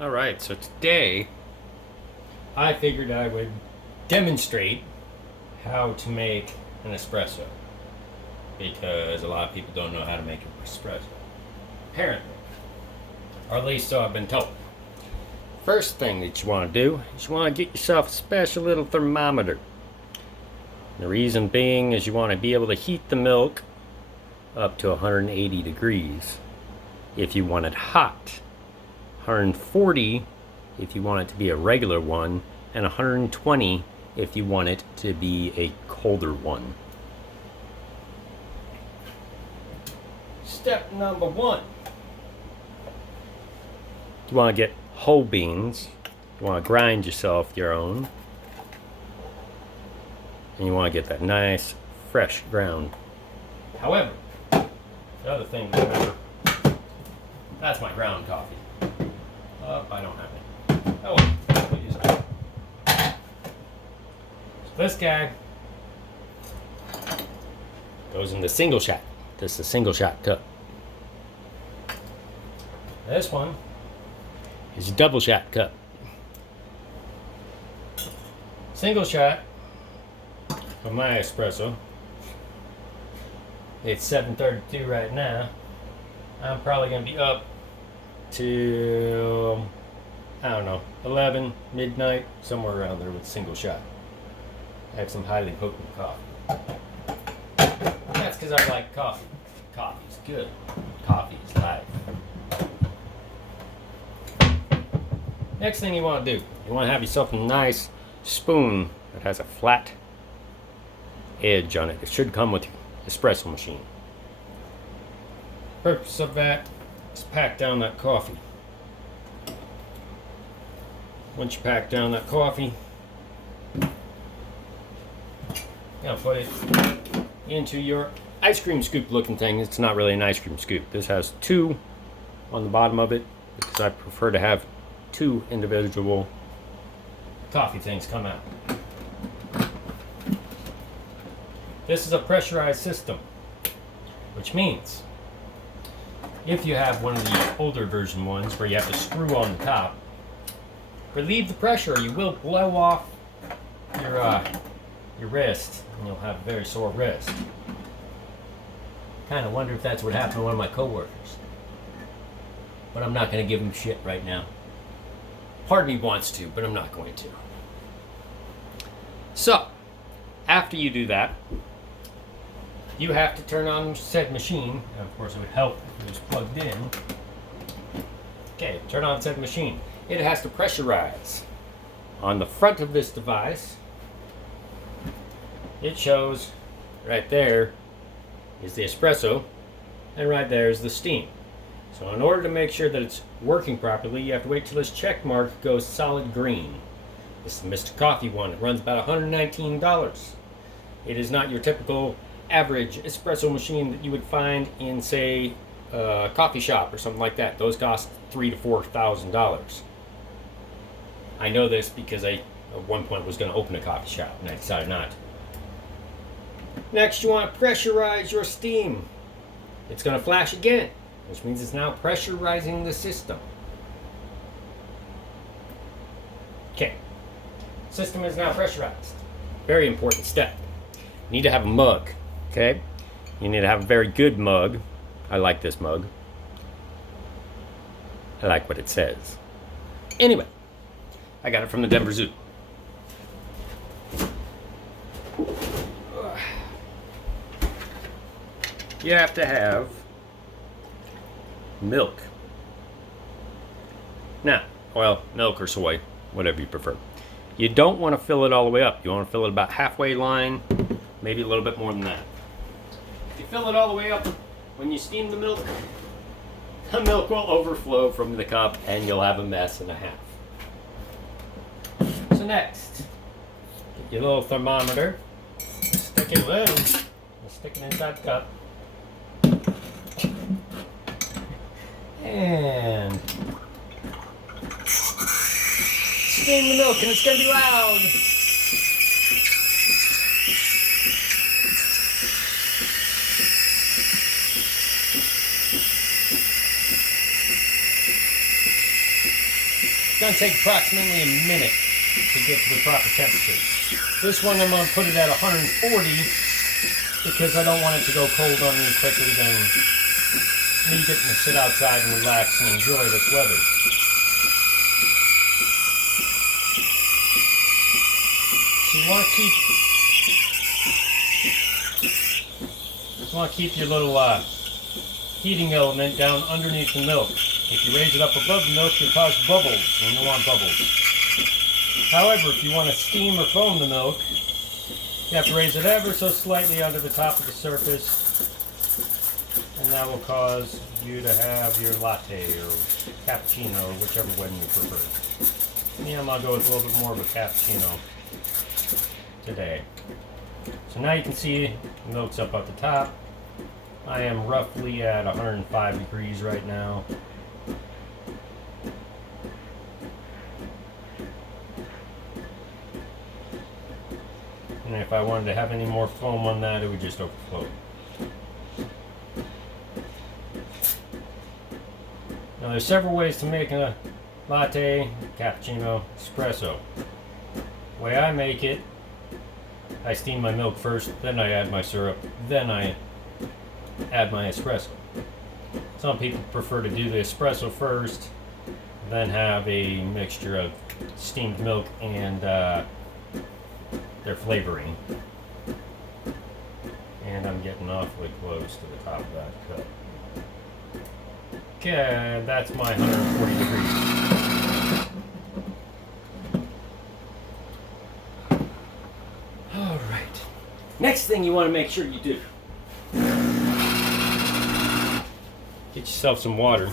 Alright, so today I figured I would demonstrate how to make an espresso, because a lot of people don't know how to make an espresso, apparently, or at least so I've been told. First thing that you want to do is you want to get yourself a special little thermometer. The reason being is you want to be able to heat the milk up to 180 degrees if you want it hot, 140 if you want it to be a regular one, and 120 if you want it to be a colder one. Step number one. You want to get whole beans. You want to grind yourself your own. And you want to get that nice, fresh ground. However, the other thing to remember, that's my ground coffee. I don't have any. Oh, well, we'll use that. So this guy goes in the single shot. This is a single shot cup. This one is a double shot cup. Single shot of my espresso. It's 7:32 right now. I'm probably going to be up till, I don't know, 11, midnight, somewhere around there with a single shot. I have some highly potent coffee. That's because I like coffee. Coffee's good. Coffee is life. Next thing you want to do, you want to have yourself a nice spoon that has a flat edge on it. It should come with your espresso machine. Purpose of that is pack down that coffee. Once you pack down that coffee, now put it into your ice cream scoop looking thing. It's not really an ice cream scoop. This has two on the bottom of it because I prefer to have two individual coffee things come out. This is a pressurized system, which means if you have one of the older version ones where you have to screw on the top, relieve the pressure, you will blow off your wrist, and you'll have a very sore wrist. Kind of wonder if that's what happened to one of my coworkers, but I'm not going to give him shit right now. Part of me wants to, but I'm not going to. So, after you do that, you have to turn on said machine. And of course, it would help if it was plugged in. Okay, turn on said machine. It has to pressurize. On the front of this device, it shows right there is the espresso, and right there is the steam. So in order to make sure that it's working properly, you have to wait till this check mark goes solid green. This is the Mr. Coffee one. It runs about $119. It is not your typical average espresso machine that you would find in, say, a coffee shop or something like that. Those cost $3,000 to $4,000. I know this because I at one point was going to open a coffee shop and I decided not to. Next, you want to pressurize your steam. It's going to flash again, which means it's now pressurizing the system. Okay, system is now pressurized. Very important step. You need to have a mug. Okay, you need to have a very good mug. I like this mug. I like what it says. Anyway, I got it from the Denver Zoo. You have to have milk. Now, well, milk or soy, whatever you prefer. You don't want to fill it all the way up. You want to fill it about halfway line, maybe a little bit more than that. If you fill it all the way up, when you steam the milk will overflow from the cup and you'll have a mess and a half. So next, get your little thermometer, stick it in, stick it inside the cup, and steam the milk, and it's going to be loud. It's going to take approximately a minute to get to the proper temperature. This one I'm going to put it at 140 because I don't want it to go cold on me quicker than me getting to sit outside and relax and enjoy this weather. So you want to keep your little heating element down underneath the milk. If you raise it up above the milk, you'll cause bubbles, and you don't want bubbles. However, if you want to steam or foam the milk, you have to raise it ever so slightly under the top of the surface, and that will cause you to have your latte or cappuccino, or whichever one you prefer. Me, I'm going to go with a little bit more of a cappuccino today. So now you can see the milk's up at the top. I am roughly at 105 degrees right now. And if I wanted to have any more foam on that, it would just overflow. Now there's several ways to make a latte, cappuccino, espresso. The way I make it, I steam my milk first, then I add my syrup, then I add my espresso. Some people prefer to do the espresso first, then have a mixture of steamed milk and their flavoring. And I'm getting awfully close to the top of that cup. Okay, that's my 140 degrees. Alright. Next thing you want to make sure you do. Get yourself some water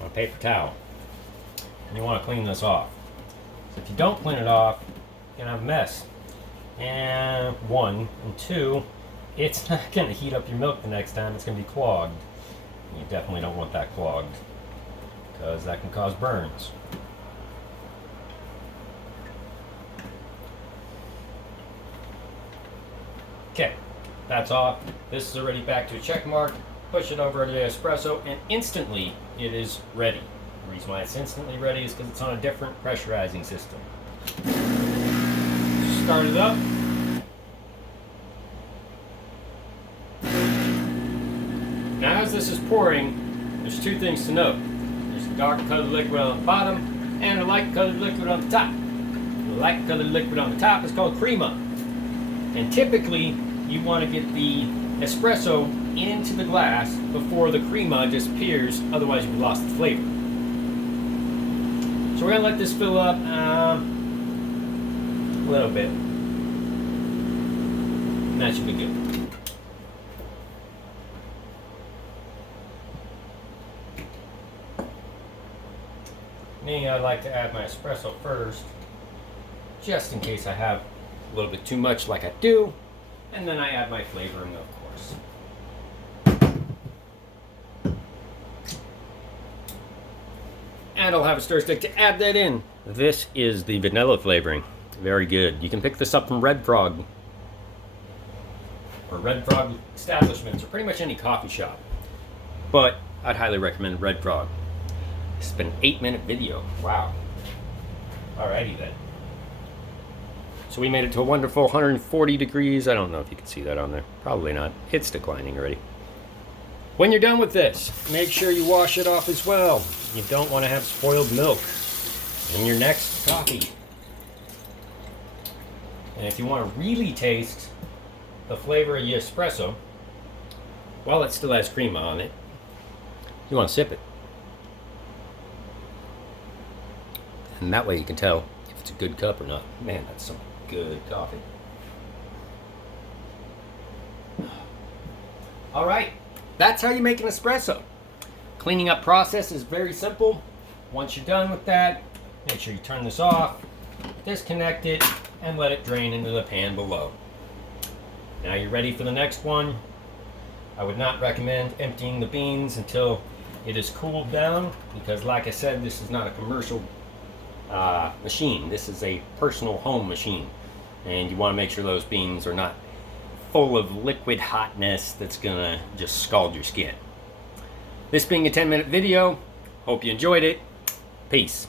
on a paper towel. And you want to clean this off. So if you don't clean it off, you're going to have a mess. And one, and two, it's not going to heat up your milk the next time. It's going to be clogged. And you definitely don't want that clogged, because that can cause burns. Okay, that's off. This is already back to a check mark. Push it over to the espresso, and instantly it is ready. The reason why it's instantly ready is because it's on a different pressurizing system. Start it up. Now as this is pouring, there's two things to note. There's a dark colored liquid on the bottom and a light colored liquid on the top. The light colored liquid on the top is called crema. And typically you want to get the espresso into the glass before the crema disappears, otherwise you've lost the flavor. So we're going to let this fill up a little bit. And that should be good. Me, I like to add my espresso first, just in case I have a little bit too much like I do, and then I add my flavoring, of course. And I'll have a stir stick to add that in. This is the vanilla flavoring. Very good. You can pick this up from Red Frog, or Red Frog establishments, or pretty much any coffee shop. But I'd highly recommend Red Frog. It's been an 8-minute video. Wow. Alrighty then. So we made it to a wonderful 140 degrees. I don't know if you can see that on there. Probably not. It's declining already. When you're done with this, make sure you wash it off as well. You don't want to have spoiled milk in your next coffee. And if you want to really taste the flavor of your espresso, while it still has crema on it, you want to sip it. And that way you can tell if it's a good cup or not. Man, that's some good coffee. All right, that's how you make an espresso. Cleaning up process is very simple. Once you're done with that, make sure you turn this off, disconnect it, and let it drain into the pan below. Now you're ready for the next one. I would not recommend emptying the beans until it is cooled down, because like I said, this is not a commercial machine. This is a personal home machine, and you want to make sure those beans are not full of liquid hotness that's gonna just scald your skin. This being a 10-minute video, hope you enjoyed it. Peace.